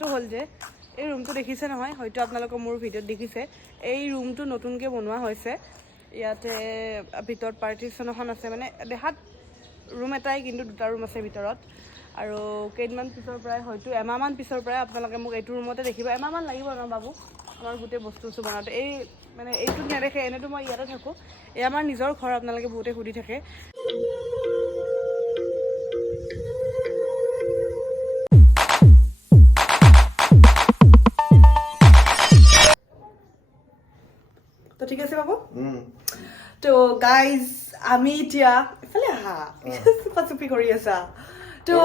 তো হল যে এই ৰুমটো দেখিছে নহয় হয়তো আপোনালোকে মোৰ ভিডিঅ'ত দেখিছে এই ৰুমটো নতুনকৈ বনোৱা হৈছে ইয়াতে ভিতৰত পাৰ্টিশ্যন এখন আছে মানে দেখাত ৰুম এটাই কিন্তু দুটা ৰুম আছে ভিতৰত আৰু কেইদিনমান পিছৰ পৰাই হয়তো এমাহমান পিছৰ পৰাই আপোনালোকে মোক এইটো ৰুমতে দেখিব এমাহমান লাগিব ন বাবু আমাৰ গোটেই বস্তু বনাওঁতে এই মানে এইটো নেদেখে এনেতো মই ইয়াতে থাকোঁ এই আমাৰ নিজৰ ঘৰ আপোনালোকে বহুতে সুধি থাকে তো ঠিক আছে বাবু তো গাইজ আমি এতিয়া এফালে আহা চুপি কৰি আছা তো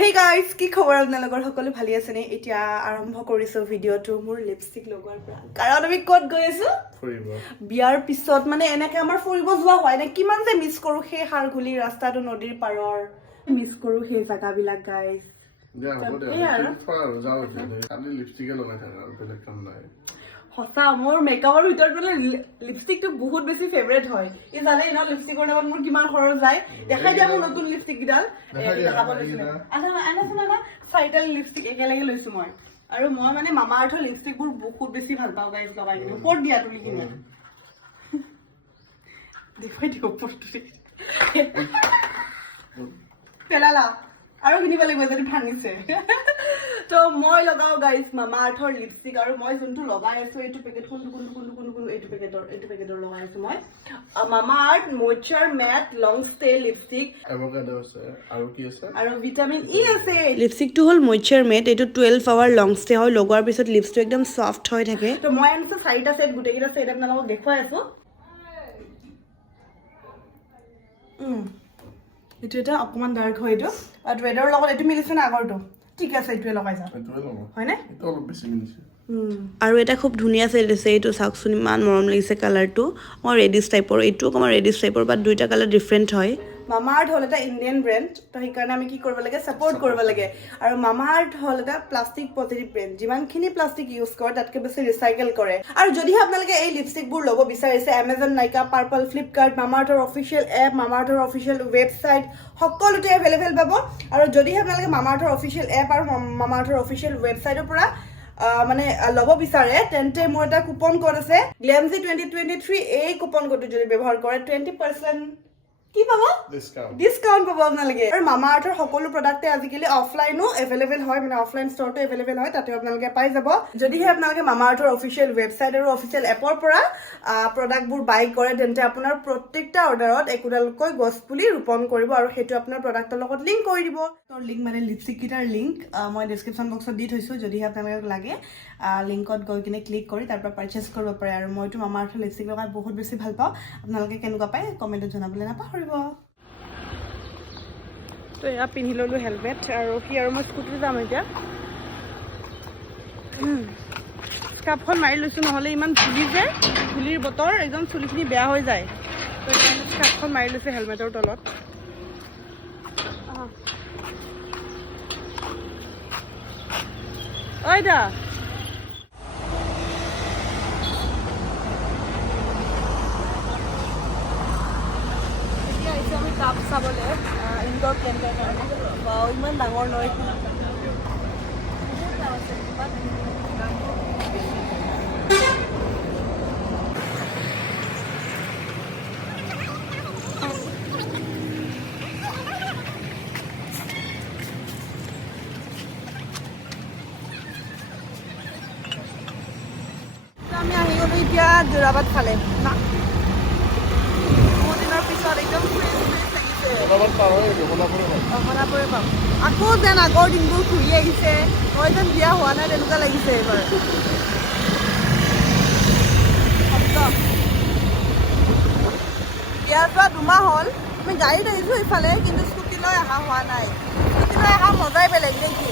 হেই গাইজ কি খবৰ আপোনালোকৰ সকলো ভালে আছেনে এতিয়া আৰম্ভ কৰিছোঁ ভিডিঅ'টো মোৰ লিপষ্টিক লগোৱাৰ পৰা কাৰণ আমি ক'ত গৈ আছোঁ বিয়াৰ পিছত মানে এনেকৈ আমাৰ ফুৰিব যোৱা হয় নে কিমান যে মিছ কৰোঁ সেই হাৰঘুলি ৰাস্তাটো নদীৰ পাৰৰ মিছ কৰোঁ সেই জেগাবিলাক গাইজ সঁচা মোৰ মেকআপৰ ভিতৰত মানে লিপষ্টিকটো বহুত বেছি ফেভৰেট হয় এই জানে ন লিপষ্টিকৰ নামত মোৰ কিমান খৰচ যায় দেখাই দিয়া মোৰ নতুন লিপষ্টিক কেইডাল চাৰিটা লিপষ্টিক একেলগে লৈছোঁ মই আৰু মই মানে মামা আৰ্থৰ লিপষ্টিকবোৰ বহুত বেছি ভাল পাওঁ গাইজ লগাই কিনে ওপৰত দিয়া তুলি কিনে দেখুৱাই দিওঁ ওপৰটো পেলালা আৰু কিনিব লাগিব যদি ভাঙিছে তো মই লগাও গাইজ মামা আৰ্থৰ লিপষ্টিক আৰু মই যোনটো লগাই আছোঁ এইটো পেকেট কোনটো এইটো পেকেটৰ লগাই আছোঁ মই মামা আৰ্থ মইশ্চাৰ মেট লং ষ্টে লিপষ্টিক আৰু ভিটামিন ই আছে লিপষ্টিকটো হ'ল মইশ্চাৰ মেট এইটো 12 আৱাৰ লং ষ্টে হয় লগোৱাৰ পিছত লিপছটো একদম ছফ্ট হৈ থাকে তো মই আনিছোঁ 4টা ছেট গোটেইকেইটা ছেট আপোনালোকক দেখুৱাই আছোঁ এইটো এটা অকণমান ডাৰ্ক হয় এইটো আৰু ৰেডৰ লগত এইটো মিলিছে না আগৰটো ঠিক আছে এইটোৱে লগাই যাম হয়নে আৰু এটা খুব ধুনীয়া ছেট আছে এইটো চাওকচোন ইমান মৰম লাগিছে কালাৰটো মই ৰেডিছ টাইপৰ এইটো অকণমান ৰেডিছ টাইপৰ বাট দুইটা কালাৰ ডিফাৰেণ্ট হয় মামা আৰ্থ হ'ল এটা ইণ্ডিয়ান ব্ৰেণ্ড তো সেইকাৰণে আমি কি কৰিব লাগে ছাপৰ্ট কৰিব লাগে আৰু মামা আৰ্থ হ'ল এটা প্লাষ্টিক পজিটিভ ব্ৰেণ্ড যিমানখিনি প্লাষ্টিক ইউজ কৰে তাতকৈ বেছি ৰিচাইকেল কৰে আৰু যদিহে আপোনালোকে এই লিপষ্টিকবোৰ ল'ব বিচাৰিছে এমেজন নাইকা পাৰ্পল ফ্লিপকাৰ্ট মামা আৰ্থৰ অফিচিয়েল এপ মামা আৰ্থৰ অফিচিয়েল ৱেবছাইট সকলোতে এভেইলেবল পাব আৰু যদিহে আপোনালোকে মামা আৰ্থৰ অফিচিয়েল এপ আৰু মামা আৰ্থৰ অফিচিয়েল ৱেবছাইটৰ পৰা মানে ল'ব বিচাৰে তেন্তে মোৰ এটা কুপন কোড আছে গ্লেমজি 2023 এই কুপন কোডটো যদি ব্যৱহাৰ কৰে 20% কি পাব ডিসকাউন্ট পাব আপোনালোকে আৰু মামা আৰ্থৰ সকলো প্ৰডাক্টে আজিকালি অফলাইনো এভেইলেবল হয় মানে অফলাইন ষ্টৰটো এভেইলেবল হয় তাতে আপোনালোকে পাই যাব যদিহে আপোনালোকে মামা আৰ্থৰ অফিচিয়েল ৱেবছাইট আৰু অফিচিয়েল এপৰ পৰা প্ৰডাক্টবোৰ বাই কৰে তেন্তে আপোনাৰ প্ৰত্যেকটা অৰ্ডাৰত একোডালকৈ গছপুলি ৰোপণ কৰিব আৰু সেইটো আপোনাৰ প্ৰডাক্টৰ লগত লিংক কৰি দিব তোৰ লিংক মানে লিপষ্টিক কিটাৰ লিংক মই ডেছক্ৰিপশ্যন বক্সত দি থৈছোঁ যদিহে আপোনালোকক লাগে লিংকত গৈ কিনে ক্লিক কৰি তাৰ পৰা পাৰচেজ কৰিব পাৰে আৰু মইতো মামা আৰ্থৰ লিপষ্টিক লগাই বহুত বেছি ভাল পাওঁ আপোনালোকে কেনেকুৱা পায় কমেণ্টত জনাবলৈ নাপাহৰিব তো এয়া পিন্ধি ল'লোঁ হেলমেট আৰু কি আৰু মই স্কুটিত যাম এতিয়া স্কাৰ্ফখন মাৰি লৈছোঁ নহ'লে ইমান ধূলি যে ধূলিৰ বতৰ একদম চুলিখিনি বেয়া হৈ যায় তো স্কাৰ্ফখন মাৰি লৈছোঁ হেলমেটৰ তলত ঐ দা আমি কাপ চাবলৈ ইনডোৰ প্লেণ্টৰ কাৰণে ইমান ডাঙৰ নৈ আমি আহি গ'লোঁ এতিয়া যোৰাবাট ফালে না বহুত দিনৰ পিছত একদম সোণাপুৰে পাম আকৌ যেন আগৰ দিনবোৰ ঘূৰি আহিছে মই যেন বিয়া হোৱা নাই তেনেকুৱা লাগিছে এইবাৰ বিয়াৰ পৰা 2 মাহ হ'ল আমি গাড়ীত আহিছোঁ ইফালে কিন্তু স্কুটি লৈ অহা হোৱা নাই স্কুটি লৈ অহা মজাই বেলেগ নেকি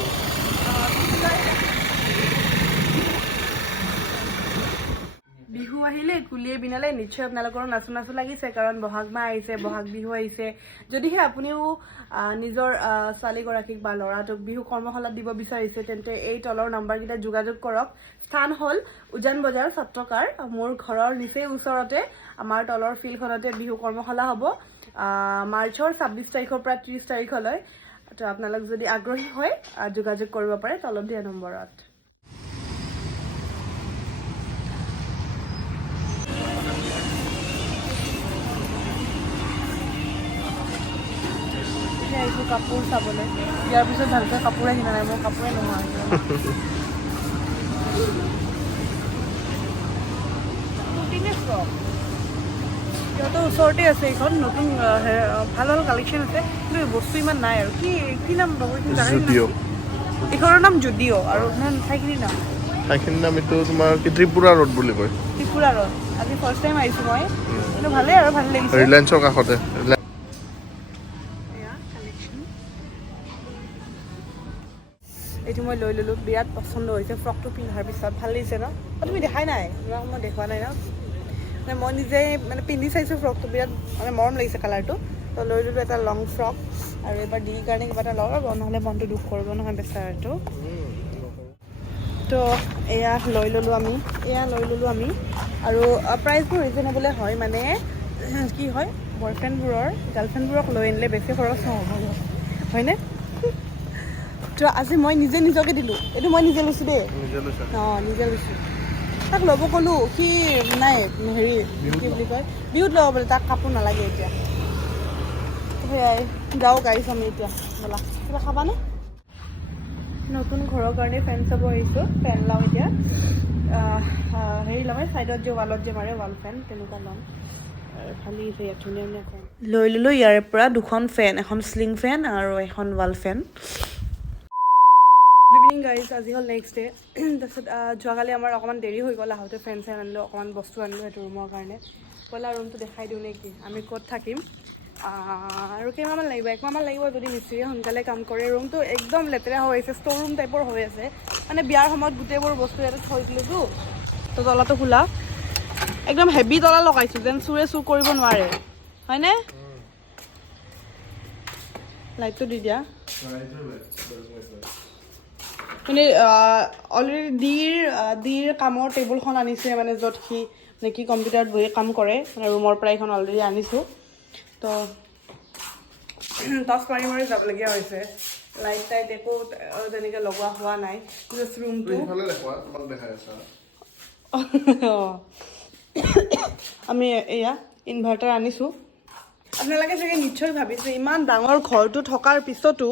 বিহু আহিলে কুলিয়ে বিনালে নিশ্চয় আপোনালোকৰ নাচো নাচো লাগিছে কাৰণ বহাগ মাহ আহিছে বহাগ বিহু আহিছে যদিহে আপুনিও নিজৰ ছোৱালীগৰাকীক বা ল'ৰাটোক বিহু কৰ্মশালাত দিব বিচাৰিছে তেন্তে এই তলৰ নম্বৰকেইটা যোগাযোগ কৰক স্থান হ'ল উজান বজাৰ চত্ৰকাৰ মোৰ ঘৰৰ নিচেই ওচৰতে আমাৰ তলৰ ফিল্ডখনতে বিহু কৰ্মশালা হ'ব মাৰ্চৰ 26 তাৰিখৰ পৰা 30 তাৰিখলৈ তো আপোনালোক যদি আগ্ৰহী হয় যোগাযোগ কৰিব পাৰে তলত দিয়া নম্বৰত। আহিছোঁ কাপোৰ চাবলৈ, ইয়াৰ পিছত ভালকৈ কাপোৰে কিনা নাই, মোৰ কাপোৰে নোহোৱা সিহঁতৰ ওচৰতে আছে এইখন নতুন ভাল ভাল কালেকশ্যন আছে, কিন্তু বস্তু ইমান নাই আৰু। কি নাম পাব এইখনৰ নাম জুডিঅ' আৰু ঠাইখিনিৰ নাম এইটো তোমাৰ ত্ৰিপুৰা ৰোড বুলি কয়। ত্ৰিপুৰা ৰোড আজি ফাৰ্ষ্ট টাইম আহিছোঁ মই, কিন্তু ভালেই আৰু ভাল লাগিছে। ৰিলায়েন্সৰ কাষতে। এইটো মই লৈ ল'লোঁ, বিৰাট পচন্দ হৈছে। ফ্ৰকটো পিন্ধাৰ পিছত ভাল লাগিছে ন? তুমি দেখাই নাই, মই দেখুওৱা নাই ন? মানে মই নিজে মানে পিন্ধি চাইছোঁ ফ্ৰকটো, বিৰাট মানে মৰম লাগিছে কালাৰটো। তো লৈ ল'লোঁ এটা লং ফ্ৰক, আৰু এবাৰ ডিৰ কাৰণে কিবা এটা লগাব, নহ'লে মনটো দুখ কৰিব নহয় বেচাৰাটো। তো এয়া লৈ ল'লোঁ আমি, আৰু প্ৰাইচবোৰ ৰিজনেবলে হয়। মানে কি হয়, বয়ফ্ৰেণ্ডবোৰৰ গাৰ্লফ্ৰেণ্ডবোৰক লৈ আনিলে বেছি খৰচ নহ'ব, হয়নে? তো আজি মই নিজকে দিলোঁ, এইটো মই নিজে লৈছোঁ দেই। অঁ নিজে লৈছোঁ। তাক ল'ব ক'লোঁ, সি নাই হেৰি কি বুলি কয় বিহুত ল'ব বোলে, তাক কাপোৰ নালাগে এতিয়া। সেয়াই, যাওঁ গাড়ী চাম এতিয়া, ব'লা। কিবা খাবানে? নতুন ঘৰৰ কাৰণে ফেন চাব আহিছোঁ, ফেন লওঁ এতিয়া। হেৰি লগাই ছাইডত যে ৱালত যে মাৰে ৱাল ফেন, তেনেকুৱা ল'ম। খালি ধুনীয়া ধুনীয়া ফেন লৈ ল'লোঁ ইয়াৰে পৰা, দুখন ফেন, এখন চিলিং ফেন আৰু এখন ৱাল ফেন। গুড ইভিনিং গাইজ, আজি হ'ল নেক্সট ডে'। তাৰপিছত যোৱাকালি আমাৰ অকণমান দেৰি হৈ গ'ল আহোঁতে, ফেন চেন আনিলোঁ, অকণমান বস্তু আনিলোঁ সেইটো ৰুমৰ কাৰণে। ক'লা ৰুমটো দেখাই দিওঁ নেকি, আমি ক'ত থাকিম। আৰু কেইমাহমান লাগিব, একমাহমান লাগিব যদি মিস্ত্ৰীয়ে সোনকালে কাম কৰে। ৰুমটো একদম লেতেৰা হৈ আছে, ষ্ট'ৰ ৰুম টাইপৰ হৈ আছে। মানে বিয়াৰ সময়ত গোটেইবোৰ বস্তু ইয়াতে থৈ দিলোঁতো, তো তলাটো খোলা, একদম হেভি তলা লগাইছোঁ, যেন চোৰে চুৰ কৰিব নোৱাৰে, হয়নে? লাইটটো দি দিয়া। মানে অলৰেডি ডিৰ কামৰ টেবুলখন আনিছে, মানে য'ত সি মানে কি কম্পিউটাৰত বহি কাম কৰে, মানে ৰুমৰ পৰা এইখন অলৰেডি আনিছোঁ। তো টচ মাৰি মাৰি যাবলগীয়া হৈছে, লাইট টাইট একো তেনেকৈ লগোৱা হোৱা নাই। জাষ্ট ৰুমটো আমি এয়া ইনভাৰ্টাৰ আনিছোঁ। আপোনালোকে চাগে নিশ্চয় ভাবিছে, ইমান ডাঙৰ ঘৰটো থকাৰ পিছতো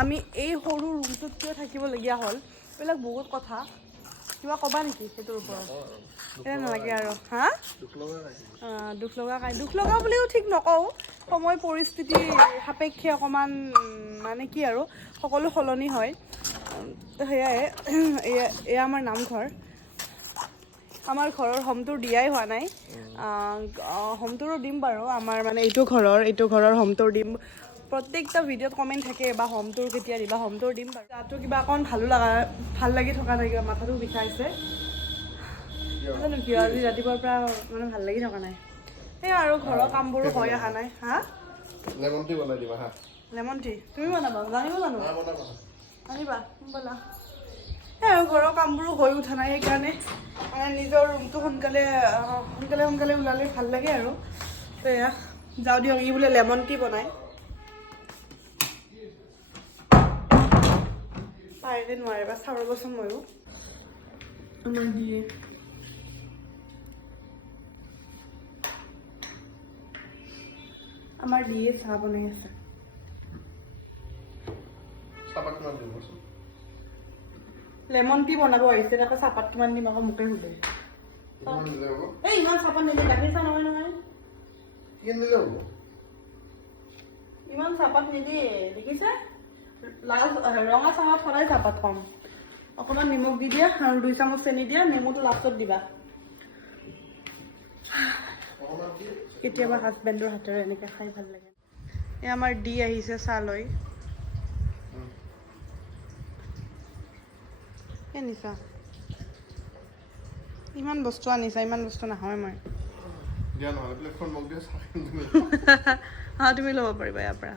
আমি এই সৰু ৰুমটোত কিয় থাকিবলগীয়া হ'ল। এইবিলাক বহুত কথা, কিবা ক'বা নেকি সেইটোৰ ওপৰত? এনে নালাগে আৰু, হা? দুখ লগা বুলিও ঠিক নকওঁ, সময় পৰিস্থিতি সাপেক্ষে অকণমান মানে কি আৰু সকলো সলনি হয়। সেয়াই, এয়া আমাৰ নামঘৰ। আমাৰ ঘৰৰ হোমটোৰ দিয়াই হোৱা নাই, হোমটোৰো দিম বাৰু। আমাৰ মানে এইটো ঘৰৰ হোমটোৰ দিম। প্ৰত্যেকটা ভিডিঅ'ত কমেণ্ট থাকে বা হোমটোৰ কেতিয়া দিবা, হোমটোৰ দিম বাৰু। তাতো কিবা অকণ ভাল লাগি থকা নাই, কিবা মাথাটো বিষাইছে জানো কিয়, আজি ৰাতিপুৱাৰ পৰা মানে ভাল লাগি থকা নাই। সেই আৰু ঘৰৰ কামবোৰো হৈ অহা নাই। হা, লেমন টি বনাই দিবা। লেমন টি তুমি বনাবা, জানিব জানো? আনিবা ব'লা। সেই আৰু ঘৰৰ কামবোৰো হৈ উঠা নাই, সেইকাৰণে মানে নিজৰ ৰুমটো সোনকালে ওলালে ভাল লাগে আৰু। তো এয়া যাওঁ দিয়ক, ই বোলে লেমন টি বনাই, পাৰিলে নোৱাৰে বা চাব ৰ'বচোন ময়ো। আমাৰ দিয়ে চাহ বনাই আছে। লেমন টি বনাব আহিছে, তাকে চাহপাত কিমান দিম আকৌ মোকে সুধে। এই ইমান চাহপাত নিদিয়ে, গাখীৰ চাহ নহয় নহয়, ইমান চাহপাত নিদিয়ে দেখিছে। ৰঙা চাহত সদায় চাহপাত কম, অকণমান নিমখ দি দিয়া আৰু 2 চামুচ চেনি দিয়া, নেমুটো লাষ্টত দিবা। কেতিয়াবা হাজবেণ্ডৰ হাতেৰে এনেকৈ খাই ভাল লাগে। এই আমাৰ দি আহিছে চাহ লৈ। আনিছা ইমান বস্তু আনিছা, ইমান বস্তু নাখাওঁৱে মই। তুমি ল'ব পাৰিবা ইয়াৰ পৰা।